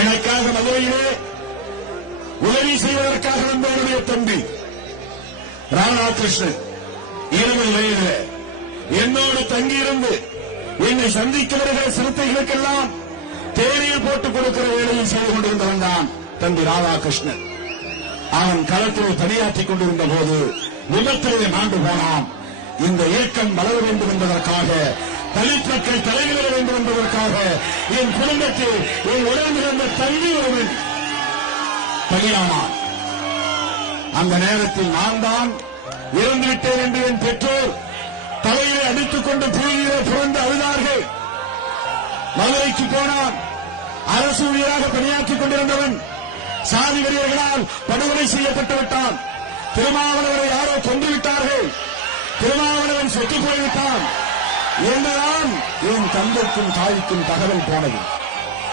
எனக்காக மதுரையிலே உதவி செய்வதற்காக வந்தவருடைய தம்பி ராதாகிருஷ்ணன் 20 வயதில் என்னோடு தங்கியிருந்து என்னை சந்திக்க வருகிற சிறுத்தைகளுக்கெல்லாம் தேநீர் போட்டுக் கொடுக்கிற வேலையை செய்து கொண்டிருந்தவன் தான் தம்பி ராதாகிருஷ்ணன். அவன் களத்தில் பணியாற்றிக் கொண்டிருந்த போது விபத்திலே மாண்டு போனான். இந்த இயக்கம் வளர வேண்டும் என்பதற்காக, தலித் மக்கள் தலைநிற வேண்டும் என்பதற்காக என் குடும்பத்தில் என் உடல் மிகுந்த தம்பி ஒருவன் பலியானான். அந்த நேரத்தில் நான் தான் இறந்துவிட்டேன் என்று என் பெற்றோர் தலையை அடித்துக் கொண்டு பூமியிலே புரண்டு அழுதார்கள். மதுரைக்கு போனான். அரசு ஊழியராக பணியாற்றிக் கொண்டிருந்தவன் சாதி வெறியர்களால் படுகொலை செய்யப்பட்டு விட்டான். திருமாவளவரை யாரோ கொன்றுவிட்டார்கள். திருமாவளவன் செத்துப் போய்விட்டான் என்றுதான் என் தந்தைக்கும் தாய்க்கும் தகவல் போனது.